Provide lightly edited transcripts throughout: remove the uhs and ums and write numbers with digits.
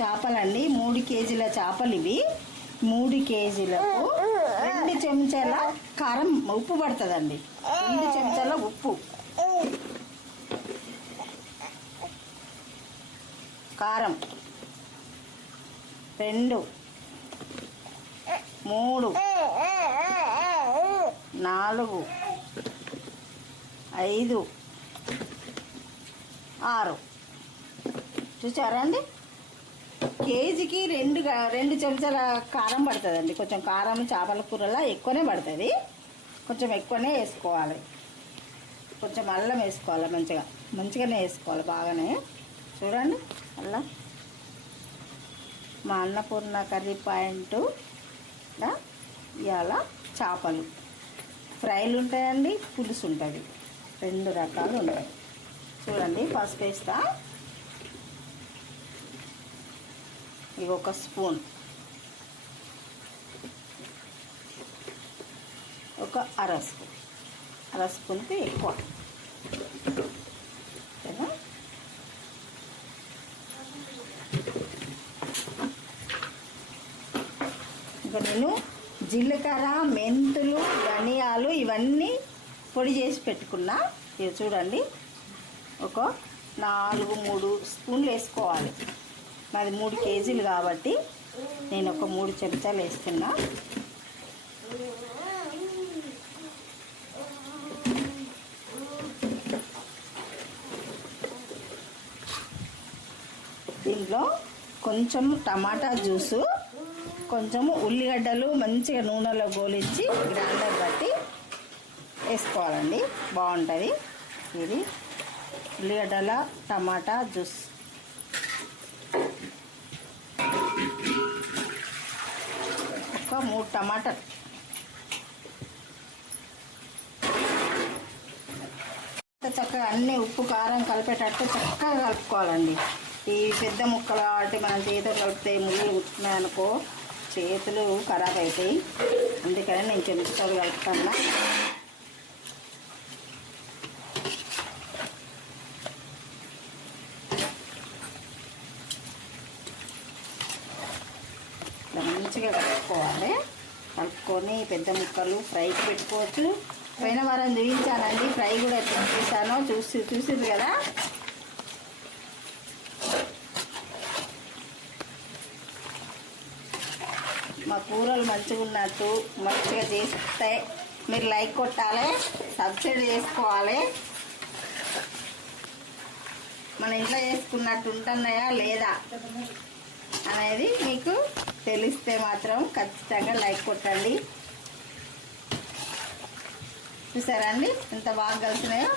చేపలండి 3 కేజీల చేపలు ఇవి. 3 కేజీలకు 2 చెంచాల కారం ఉప్పు పడుతుందండి. 2 చెంచాల ఉప్పు, కారం 2, 3, 4, 5, 6 చూసారా అండి. కేజీకి 2 చెంచాల కారం పడుతుందండి. కొంచెం కారం చేపల కూరలా ఎక్కువనే పడుతుంది, కొంచెం ఎక్కువనే వేసుకోవాలి. కొంచెం అల్లం వేసుకోవాలి, మంచిగానే వేసుకోవాలి బాగానే. చూడండి అల్లం. మా అన్నపూర్ణ కర్రీ పాయింట్ ఇవాళ చేపలు ఫ్రైలు ఉంటాయండి, పులుసు ఉంటుంది, 2 రకాలు ఉంటాయి. చూడండి పసుపు వేస్తా, ఇక 1 స్పూన్, ఒక అర స్పూన్కి ఎక్కువ. ఓకేనా? ఇంకా నేను జీలకర్ర, మెంతులు, ధనియాలు ఇవన్నీ పొడి చేసి పెట్టుకున్నా. ఇది చూడండి, ఒక 3 స్పూన్లు వేసుకోవాలి. నాది 3 కేజీలు కాబట్టి నేను ఒక 3 చెంచాలు వేస్తున్నా. దీంట్లో కొంచెం టమాటా జ్యూసు, కొంచెం ఉల్లిగడ్డలు మంచిగా నూనెలో గోలించి గ్రైండర్ బట్టి వేసుకోవాలండి, బాగుంటుంది. ఇది ఉల్లిగడ్డల టమాటా జ్యూస్. ఒక 3 టమాటాలు, చక్కగా అన్నీ ఉప్పు కారం కలిపేటట్టు చక్కగా కలుపుకోవాలండి. ఈ పెద్ద ముక్కలు కాబట్టి మనం చేతులు కలిపితే ముళ్ళు కుట్టున్నాయి అనుకో, చేతులు ఖరాబ్ అవుతాయి. అందుకని నేను చెంచాలు కలుపుతున్నా. మంచిగా కలుపుకొని పెద్ద ముక్కలు ఫ్రైకి పెట్టుకోవచ్చు. పోయిన వారం చూపించానండి, ఫ్రై కూడా ఎప్పుడు చేశానో చూసిరు కదా. మా కూరలు మంచిగా ఉన్నట్టు మంచిగా చేస్తే మీరు లైక్ కొట్టాలి, సబ్స్క్రైబ్ చేసుకోవాలి. మన ఇంట్లో చేసుకున్నట్టు ఉంటున్నాయా లేదా అనేది మీకు తెలిస్తే మాత్రం ఖచ్చితంగా లైక్ కొట్టండి. చూసారా అండి ఎంత బాగా కలిసినాయో.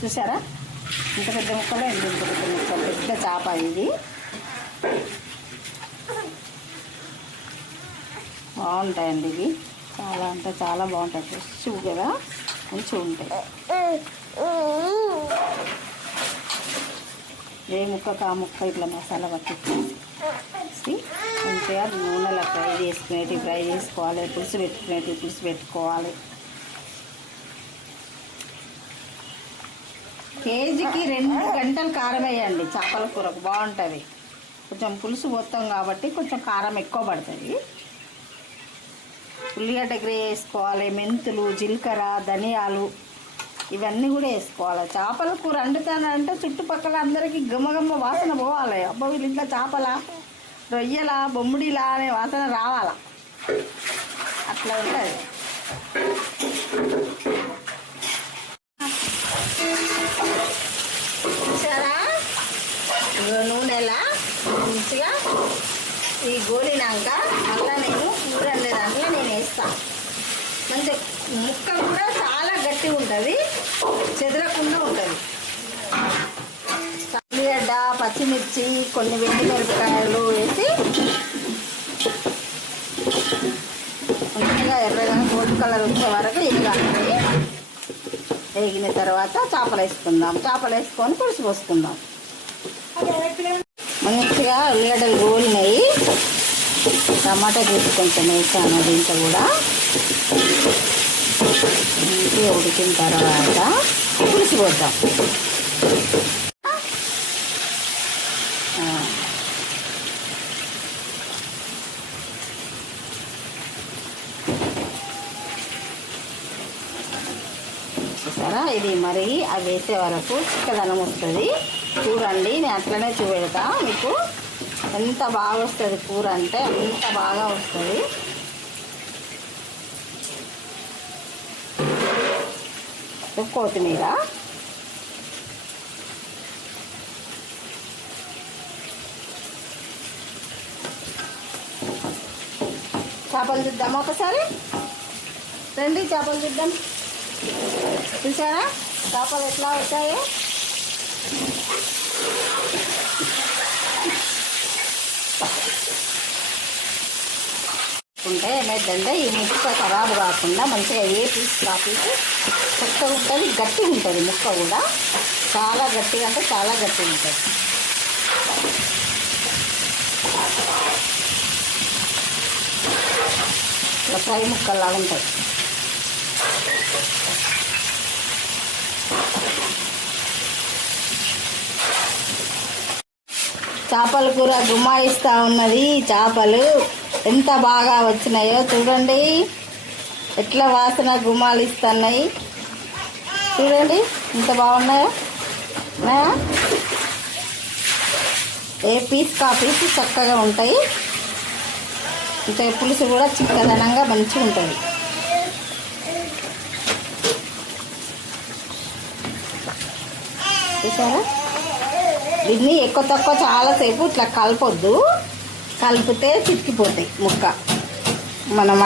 చూసారా ఇంత పెద్ద ముక్కలు, ఇంత పెద్ద ముక్కలు, పెద్ద చేప ఇది. బాగుంటాయండి ఇవి, చాలా అంటే చాలా బాగుంటాయి. ఫ్రెష్ కదా, మంచిగా ఉంటాయి. ఏ ముక్కకు ఆ ముక్క ఇట్లా మసాలా పట్టించి మంచిగా నూనెలో ఫ్రై చేసుకోవాలి. పులుసు పెట్టుకోవాలి. కేజీకి 2 గంటలు కారం వేయండి చేపల కూరకు, బాగుంటుంది. కొంచెం పులుసు పోతాం కాబట్టి కొంచెం కారం ఎక్కువ పడుతుంది. ఉల్లిగడ్డ గ్రే వేసుకోవాలి, మెంతులు, జీలకర్ర, ధనియాలు ఇవన్నీ కూడా వేసుకోవాలి. చేపల కూర వండుతానంటే చుట్టుపక్కల అందరికీ గమ్మగమ్మ వాసన పోవాలి. అబ్బా వీళ్ళు ఇంకా చేపల, రొయ్యల, బొమ్మిడిలా అనే వాసన రావాల, అట్లా ఉంటుంది. చూసారా నూనెలా మంచిగా ఈ గోలినాక మళ్ళీ నేను కూర అనే దాంట్లో నేను వేస్తాను. మంచిగా ముక్క కూడా చాలా గట్టిగా ఉంటుంది, చెదరకుండా ఉంటుంది. ఉల్లిగడ్డ, పచ్చిమిర్చి, కొన్ని మిరపకాయలు వేసి మంచిగా ఎర్రగా గోల్డ్ కలర్ వచ్చే వరకు వేగిన తర్వాత చేపలు వేసుకుందాం. చేపలు వేసుకొని పులుసు పోసుకుందాం. మంచిగా ఉల్లిగడ్డలు గోలినాయి, టమాటా జ్యూస్ కొంచెం వేసాను దీంట్లో కూడా. మంచిగా ఉడికిన తర్వాత పులుసు పోద్దాం. చూసారా, ఇది మరి అవి వేసే వరకు చిక్కదనం వస్తుంది. చూడండి, నేను అట్లనే చూపెడతా మీకు. ఎంత బాగా వస్తుంది కూర అంటే అంత బాగా వస్తుంది. కొత్తిమీర, చేపలు చూద్దామా ఒకసారి. రండి చేపలు చూద్దాం. చూసారా చేపలు ఎట్లా వచ్చాయో. ఉంటే ఏమైందంటే ఈ ముక్క ఖరాబు కాకుండా మంచిగా ఏ పీస్ ఆ పీస్ చక్కగా ఉంటుంది, గట్టిగా ఉంటుంది. ముక్క కూడా చాలా గట్టిగా అంటే చాలా గట్టిగా ఉంటుంది. ఫ్రై ముక్కల్లాగా ఉంటాయి. చేపల కూర గుమ్మాయిస్తూ ఉన్నది. చేపలు ఎంత బాగా వచ్చినాయో చూడండి, ఎట్లా వాసన గుమ్మాలు ఇస్తున్నాయి. చూడండి ఎంత బాగున్నాయో. ఏ పీస్ కా పీస్ చక్కగా ఉంటాయి. ఇంకా పులుసు కూడా చిక్కదనంగా మంచిగా ఉంటుంది. చూసారా, దీన్ని ఎక్కువ తక్కువ చాలాసేపు ఇట్లా కలపొద్దు. కలిపితే చిక్కిపోతాయి ముక్క. మనం